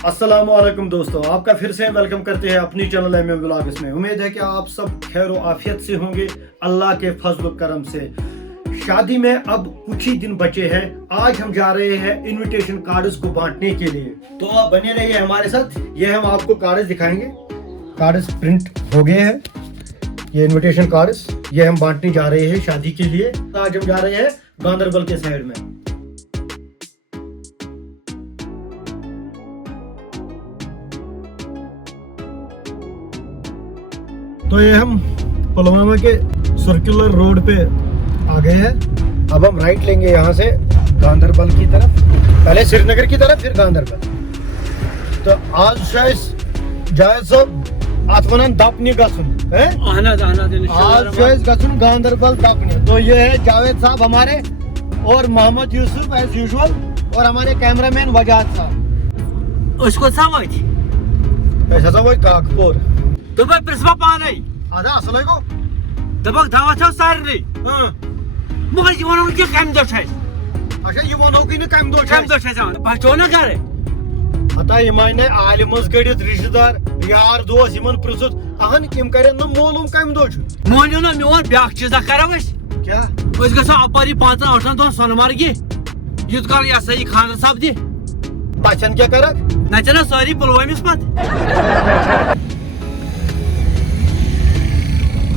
अस्सलामुअलैकुम दोस्तों, आपका फिर से वेलकम करते हैं अपनी चैनल एमएम व्लॉग्स में। उम्मीद है कि आप सब खैर आफियत से होंगे अल्लाह के फजल करम से। शादी में अब कुछ ही दिन बचे हैं। आज हम जा रहे हैं इनविटेशन कार्ड्स को बांटने के लिए, तो आप बने रहिए हमारे साथ। ये हम आपको कार्ड्स दिखाएंगे। कार्ड्स प्रिंट हो गए हैं, ये इनविटेशन कार्ड्स ये हम बांटने जा रहे हैं शादी के लिए। आज हम जा रहे हैं गांधरबल के साइड में। तो ये हम पुलवामा के सर्कुलर रोड पे आ गए हैं। अब हम राइट लेंगे यहाँ से गांधरबल की तरफ, पहले श्रीनगर की तरफ फिर गांधरबल। तो आज शायद जायद सब आत्मनन दापनी गसुन है, आज शायद गसुन गांधरबल दापनी। तो ये है जावेद साहब हमारे और मोहम्मद यूसुफ एज यूजुअल, और हमारे कैमरामैन वजाद साहब। उसको समझ ऐसा सब काकपुर तो भाई प्रिंसिपल पाने आधा असले को दबक धावा था सारे हां मगर जीवन में क्या काम दो है। अच्छा ये वो नौकरी ने काम दो है बचो ना करे अता ये माने आलिमस गडित रिश्तेदार यार दोस्त यमन प्रिसुत अहन किम करे न मालूम काम दो छ मोनियो ना मोन ब्याक चीज करवस क्या ओस गसा अपरी 5-8 दो सोनमार्गी युत काल या सही खान सब दी बचन क्या करक नचना सारी पुलवामिस पत।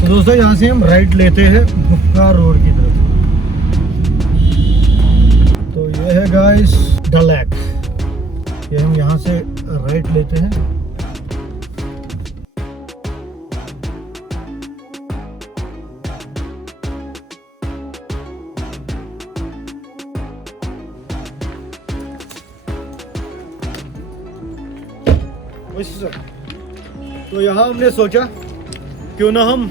तो दोस्तों यहाँ से हम राइट लेते हैं गुफकार रोड की तरफ। तो ये है गाइस डलैक, ये हम यहाँ से राइट लेते हैं। तो यहाँ हमने सोचा क्यों ना हम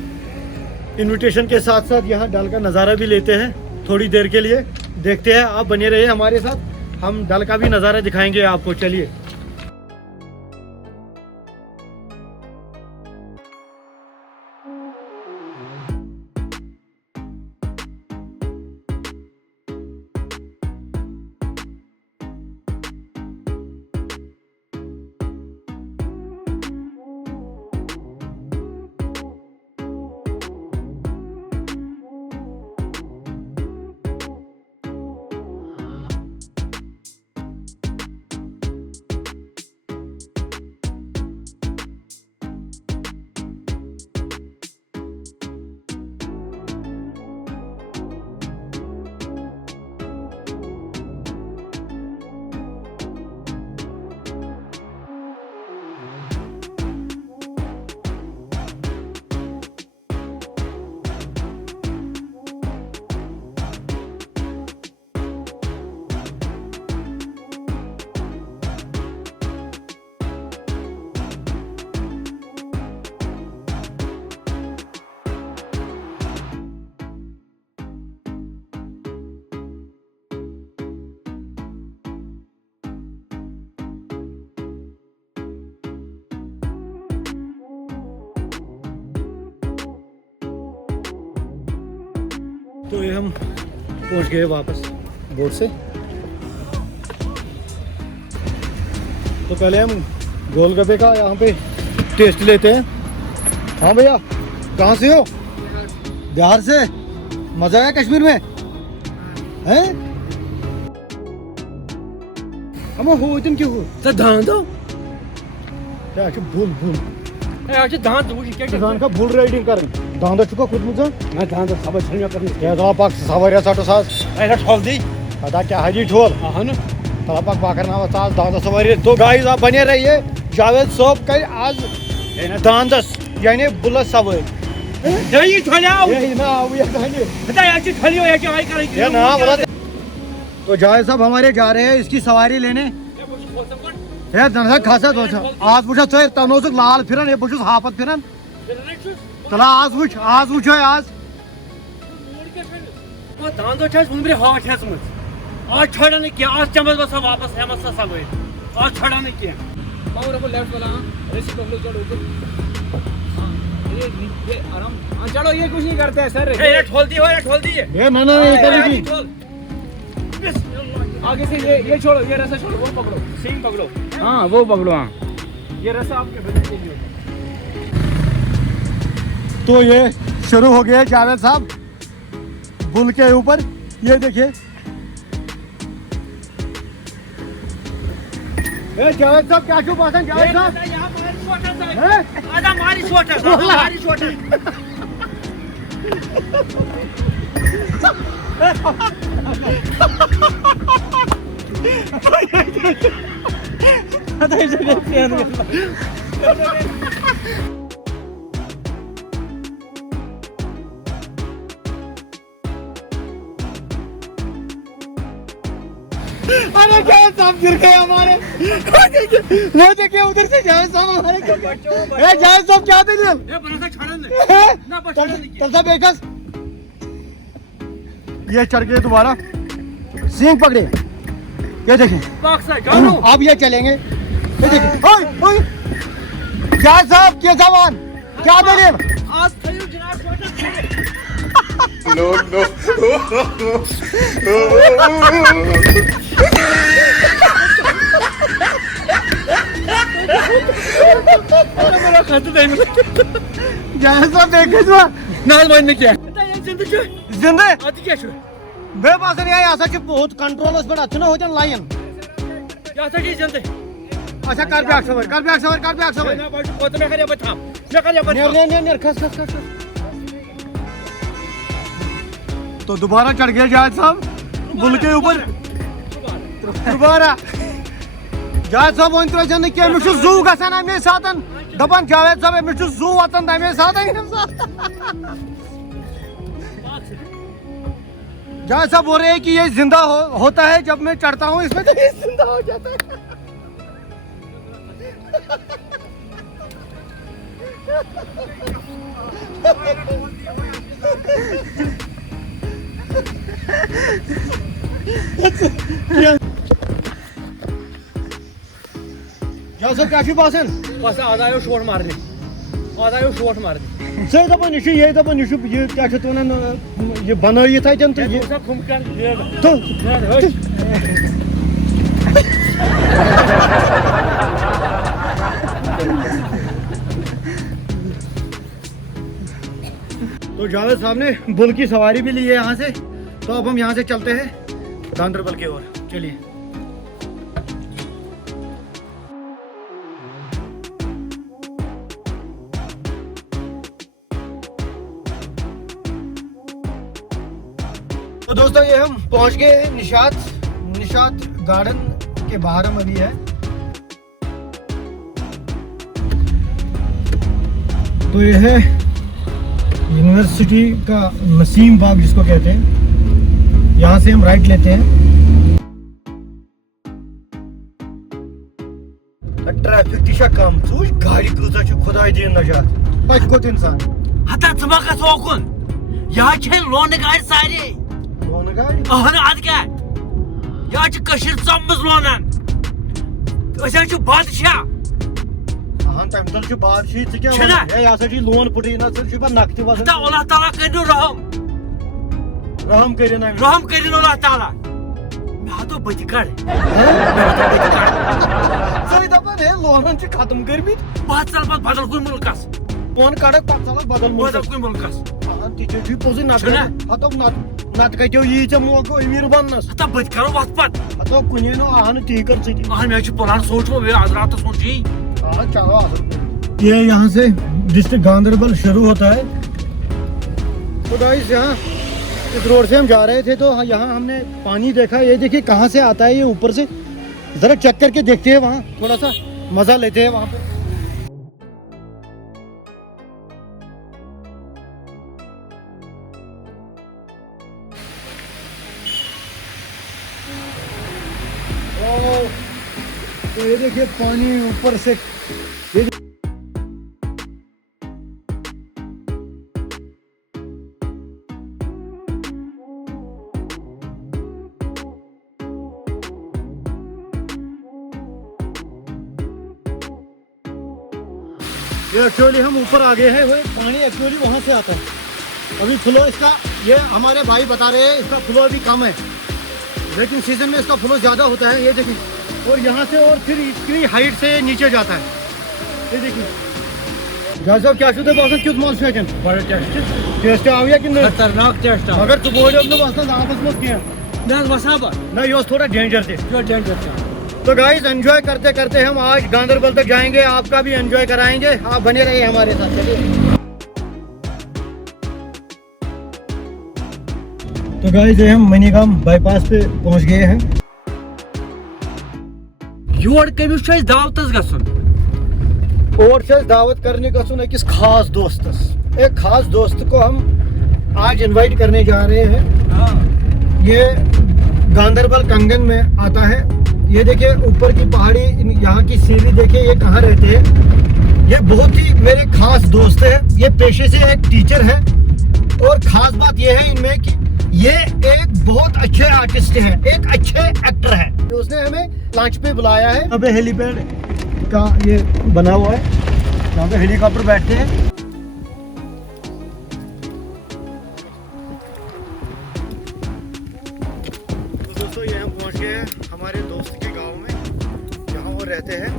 इनविटेशन के साथ साथ यहाँ डल का नज़ारा भी लेते हैं थोड़ी देर के लिए। देखते हैं, आप बने रहिए हमारे साथ, हम डल का भी नज़ारा दिखाएंगे आपको। चलिए तो ये हम पहुंच गए वापस बोट से। तो पहले हम गोलगप्पे का यहाँ पे टेस्ट लेते हैं। हाँ भैया, कहाँ से हो? बिहार से। मजा आया कश्मीर में हैं? हम हो तुम क्यों हो? तो धान दो क्या भूल भूल आज धान तो मुझे क्या धान का भूल राइडिंग कर दांदा चुका खुद मुझे मैं धान तो सब छनिया करने क्या दला पाक सवारिया साटो सास ऐसा ठोल दी अदा क्या हाजी ठोल हां ना दला पाक बाकरना सास दांदा सवारी। तो गाइस आप बने रहिए, जावेद साहब का आज दांदस यानी बुलस सवारी यही ठोलाओ यही ना ये कहानी बता याची ठोलियो याची आई करे ये ना बोला। तो जावेद साहब हमारे जा रहे हैं इसकी सवारी लेने। ये दनसा खासा तो आज पूछा तो तनोस लाल फिरन ये बुझुस हाफत फिरन तला आज वुच आज वो धान तो छस उम्र हाट है समझ आज छोड़ा नहीं किया आज चमच बस वापस है मत सब आज छोड़ा नहीं किया पावर को लेफ्ट वाला रेसी को लोग चढ़ो ये आराम चलो ये कुछ नहीं करते हैं सर ये ठोल दी हो ये ठोल दी ये ना ना ये करेगी ठोल आगे से ये छोड़ो, ये रास्ता छोड़ो, वो पकड़ो, सिंह पकड़ो। हाँ वो पकड़ो, हाँ ये रास्ता आपके बदल के लिए। तो ये शुरू हो गया जावेद साहब बुल के ऊपर, ये देखिए। जावेद साहब क्या क्यों पास हैं जावेद साहब? आजा मारी शॉट है, मारी शॉट है। अरे जावेद साहब गिर गए हमारे। वो देखिए उधर से जावेद साहब हमारे गिर गए। जावेद साहब क्या दे दिया? ये चढ़ गए दोबारा, सिंह पकड़े, ये देखिए अब ये चलेंगे। ये देखिए जावेद साहब क्या सामान क्या दे रहे? No, no. जावेद साहब देखे तो जिंदे बे पास नहीं आया ऐसा कि बहुत कंट्रोल उस पर अच्छा हो जाए लाइन। अच्छा कर बैक सवर ने खस तो दोबारा चढ़ गया जावेद साहब बुल के ऊपर दोबारा। जावेद साहब वन तो जन के मुझे जू गसन अमे साथन दबन जावेद साहब मुझे जू वतन अमे साथन। जावेद साहब बोल रहे हैं कि ये जिंदा होता है जब मैं चढ़ता हूँ इसमें, तो ये जिंदा हो जाता है। जावेद साहब क्या बासन बस आदायो शॉट मारने सही दपन ये दपन ये क्या वन ये बनाई था जन तो ये तो जावेद साहब ने बुल की सवारी भी ली है यहाँ से, तो अब हम यहाँ से चलते हैं गांदरबल की ओर। चलिए तो दोस्तों ये हम पहुंच गए हैं निशात गार्डन के बाहर हम अभी है। तो ये है यूनिवर्सिटी का नसीम बाग जिसको कहते हैं, यहाँ से हम राइट लेते हैं। ट्रैफिक दिशा कम गाड़ी खुदाई दिन नजात पच इंसान हता चमका सोकुन यहाँ लोन गाड़ी सारे लोन गाड़ी अद क्या यहाँ चमज लोनान बादशाह तम बादशाही लोन पुटी नकद अल्लाह ताला कर रहम कर अल्लाह ताला मे तो बत कड़ सही दपान है लोन खत्म कर बह चल पे बदल कुन मुल्कस लोन कड़ चल बदल कुन मुल्कस ती पोज नत कतो यी मौको अमीर बनस हता बत करो वत पत हतो कुने नो आहन ती कर मे प्लान सोचो आज रात सोची चलो ये यहाँ से डिस्ट्रिक्ट गांदरबल शुरू होता है। तो गाइस यहाँ इस रोड से हम जा रहे थे तो यहाँ हमने पानी देखा। ये देखिए कहाँ से आता है, ये ऊपर से जरा चेक करके देखते हैं, वहाँ थोड़ा सा मजा लेते हैं वहाँ पे। तो ये देखिए पानी ऊपर से ये एक्चुअली हम ऊपर आ गए हैं, वो पानी एक्चुअली वहाँ से आता है। अभी फ्लो इसका ये हमारे भाई बता रहे हैं इसका फ्लो अभी कम है, लेकिन सीजन में इसका फ्लो ज़्यादा होता है, ये देखिए। और यहाँ से और फिर इतनी हाइट से नीचे जाता है, ये देखिए। जहाँ साहब क्या शुद्ध बासन क्यों माल शेकन बड़ा टेस्ट आ गया कि नहीं? खतरनाक टेस्ट मगर तू बोल अपने बासन आपस में किया ना वसाबा ना, ये थोड़ा डेंजर थे। जो डेंजर था। तो गाइस एंजॉय करते करते हम आज गांधरबल तक जाएंगे, आपका भी एंजॉय कराएंगे, आप बने रहिए हमारे साथ। चलिए तो गाइस हम मनीगाम बाईपास पे पहुंच गए हैं। योर कमिस छ दावतस गसन और से दावत करने का सुन किस खास दोस्तस, एक खास दोस्त को हम आज इनवाइट करने जा रहे हैं। ये गांधरबल कंगन में आता है। ये देखिए ऊपर की पहाड़ी, यहाँ की सीढ़ी देखिए, ये कहाँ रहते हैं। ये बहुत ही मेरे खास दोस्त है, ये पेशे से एक टीचर है। और खास बात ये है इनमें कि ये एक बहुत अच्छे आर्टिस्ट है, एक अच्छे एक्टर है। तो उसने हमें लॉन्च पे बुलाया है। यहाँ पे हेलीपैड का ये बना हुआ है, यहाँ पे हेलीकॉप्टर बैठते हैं। तो दोस्तों ये हम पहुँच गए हैं हमारे दोस्त के गांव में, जहाँ वो रहते हैं।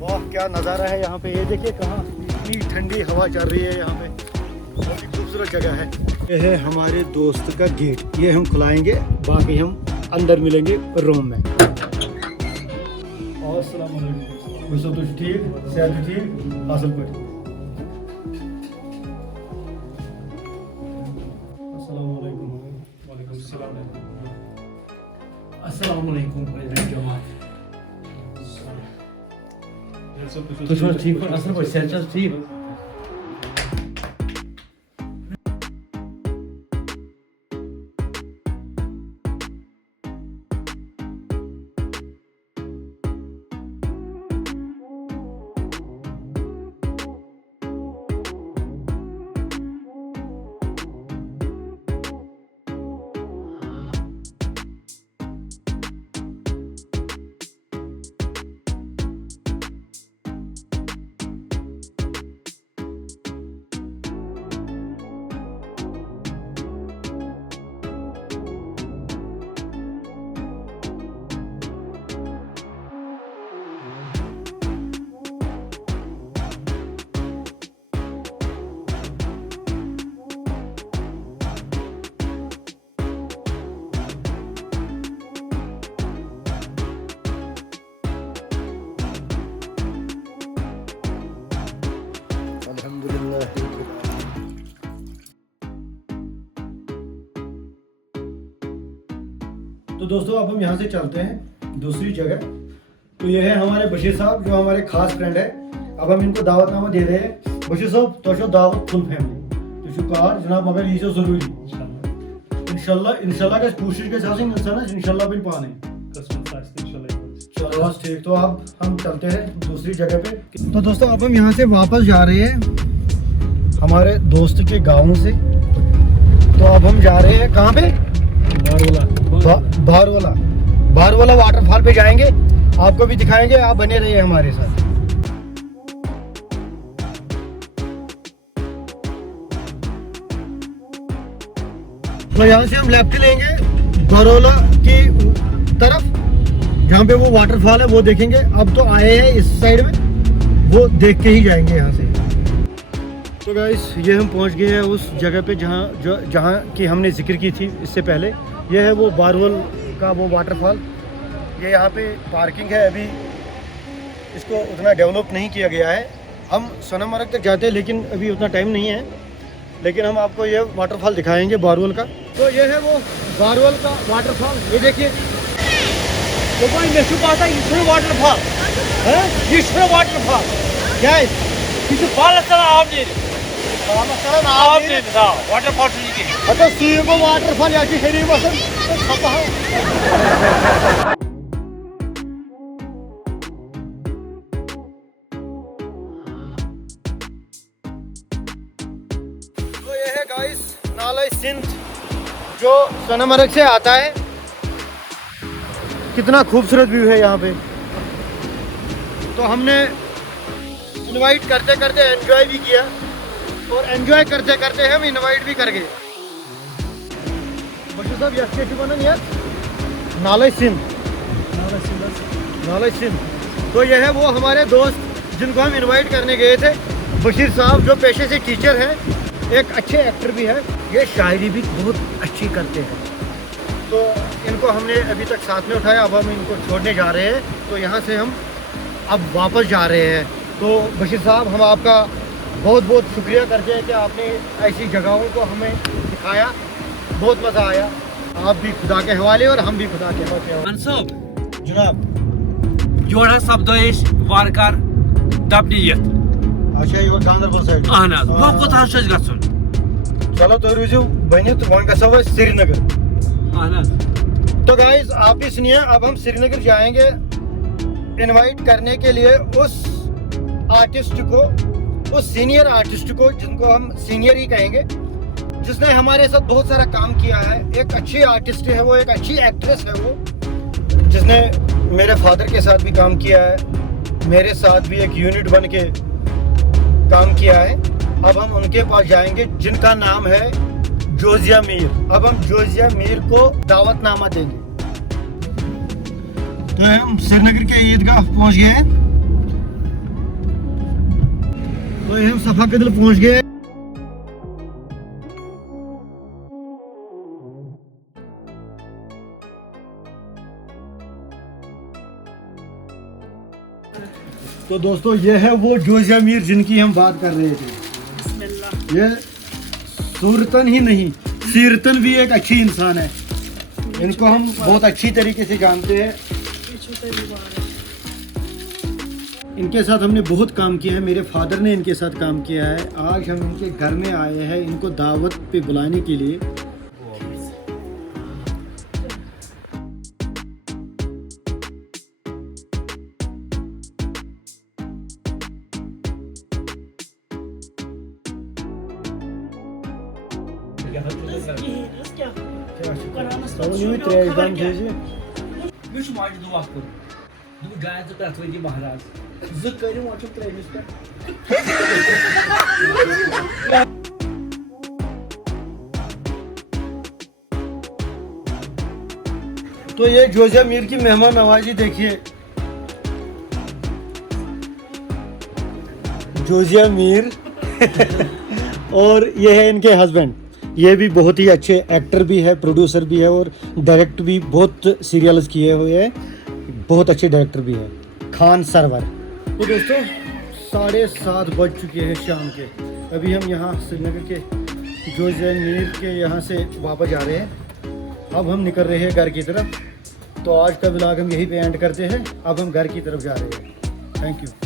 वाह क्या नज़ारा है यहाँ पे, ये देखिए कहाँ इतनी ठंडी हवा चल रही है यहाँ पे, बहुत ही खूबसूरत जगह है। ये है हमारे दोस्त का गेट, ये हम खुलाएंगे, बाकी हम अंदर मिलेंगे रूम में। और अस्सलाम वालेकुम, सब कुछ ठीक, सेहत ठीक, हासिल पर। अस्सलाम वालेकुम। वालेकुम सलाम। अस्सलाम वालेकुम जमात। तो जो ठीक पर असल पर सेंटर ठीक। तो दोस्तों अब हम यहाँ से चलते हैं दूसरी जगह। तो ये है हमारे बशीर साहब, जो हमारे खास फ्रेंड है। अब हम इनको दावतनामा दे रहे हैं। बशीर साहब तो दावत फुल फैमिली तो कार जनाब, मगर ये जरूरी इंशाल्लाह का कोशिश के साथ इंशाल्लाह बिन पाने। चलो बस ठीक, तो अब हम चलते हैं दूसरी जगह पे। तो दोस्तों अब हम यहाँ से वापस जा रहे हैं हमारे दोस्त के गाँव से। तो अब हम जा रहे हैं कहाँ पे? बारवाला वाटरफॉल पे जाएंगे, आपको भी दिखाएंगे, आप बने रहिए हमारे साथ। तो यहाँ से हम लेफ्ट लेंगे बारवाला की तरफ, जहाँ पे वो वाटरफॉल है वो देखेंगे। अब तो आए हैं इस साइड में, वो देख के ही जाएंगे यहाँ से। तो गाइस ये हम पहुँच गए हैं उस जगह पे जहाँ की हमने जिक्र की थी इससे पहले। ये है वो बारवल का वो वाटरफॉल। ये यहाँ पे पार्किंग है, अभी इसको उतना डेवलप नहीं किया गया है। हम सोनामर्ग तक जाते हैं लेकिन अभी उतना टाइम नहीं है, लेकिन हम आपको ये वाटरफॉल दिखाएंगे बारवल का। तो ये है वो बारवल का वाटरफॉल, ये देखिए। तो भाई मैं बात है ये वाटरफॉल है, ये वाटरफॉल क्या है? किसी बाल चला आपने वाटरफॉल अच्छा सी को वाटरफॉल याची हेरी बसन तो ये है गाइस नाला सिंध, जो सोनामर्ग से आता है। कितना खूबसूरत व्यू है यहाँ पे। तो हमने इनवाइट करते करते एंजॉय भी किया, और एंजॉय करते करते हम इनवाइट भी कर गए। बच्चों साहब यस कैसे बनन यार नाले सिंह। तो ये है वो हमारे दोस्त जिनको हम इनवाइट करने गए थे, बशीर साहब, जो पेशे से टीचर है, एक अच्छे एक्टर भी है, ये शायरी भी बहुत अच्छी करते हैं। तो इनको हमने अभी तक साथ में उठाया, अब हम इनको छोड़ने जा रहे हैं। तो यहाँ से हम अब वापस जा रहे हैं। तो बशीर साहब, हम आपका बहुत बहुत शुक्रिया करते हैं कि आपने ऐसी जगहों को हमें दिखाया, बहुत मज़ा आया। आप भी खुदा के हवाले और हम भी खुदा के हवाले। मनसूब जनाब जोड़ा सपदो वारकार दबनी ये अच्छा ये गांधरबल साइड अहन वो कोथा छ गसन। चलो तो रुजू बनित वन गसो श्रीनगर। अहन तो गाइस आप ही सुनिए, अब हम श्रीनगर जाएंगे इनवाइट करने के लिए उस आर्टिस्ट को, उस सीनियर आर्टिस्ट को, जिनको हम सीनियर ही कहेंगे, जिसने हमारे साथ बहुत सारा काम किया है। एक अच्छी आर्टिस्ट है वो, एक अच्छी एक्ट्रेस है वो, जिसने मेरे फादर के साथ भी काम किया है, मेरे साथ भी एक यूनिट बन के काम किया है। अब हम उनके पास जाएंगे जिनका नाम है जोजिया मीर। अब हम जोजिया मीर को दावतनामा देंगे। तो हम श्रीनगर के ईदगाह पहुंच गए हैं। तो हम सफा कदल पहुंच गए। तो दोस्तों ये है वो जोजिया मीर जिनकी हम बात कर रहे थे। ये सूरतन ही नहीं, सीरतन भी एक अच्छी इंसान है। इनको हम बहुत अच्छी तरीके से जानते हैं। इनके साथ हमने बहुत काम किया है, मेरे फादर ने इनके साथ काम किया है। आज हम इनके घर में आए हैं इनको दावत पे बुलाने के लिए। मिश माज दुआ कर दु गाय तो तत्वजी महाराज ज करियो वाचो त्रेमिस पे। तो ये जोजिया मीर की मेहमान नवाजी देखिए। जोजिया मीर और ये है इनके हस्बैंड। ये भी बहुत ही अच्छे एक्टर भी है, प्रोड्यूसर भी है और डायरेक्ट भी बहुत सीरियल्स किए हुए हैं। बहुत अच्छे डायरेक्टर भी है, खान सरवर। तो दोस्तों 7:30 बज चुके हैं शाम के। अभी हम यहाँ श्रीनगर के जोजिया मीर के यहाँ से वापस जा रहे हैं। अब हम निकल रहे हैं घर की तरफ। तो आज का व्लॉग हम यहीं पे एंड करते हैं। अब हम घर की तरफ जा रहे हैं। Thank you.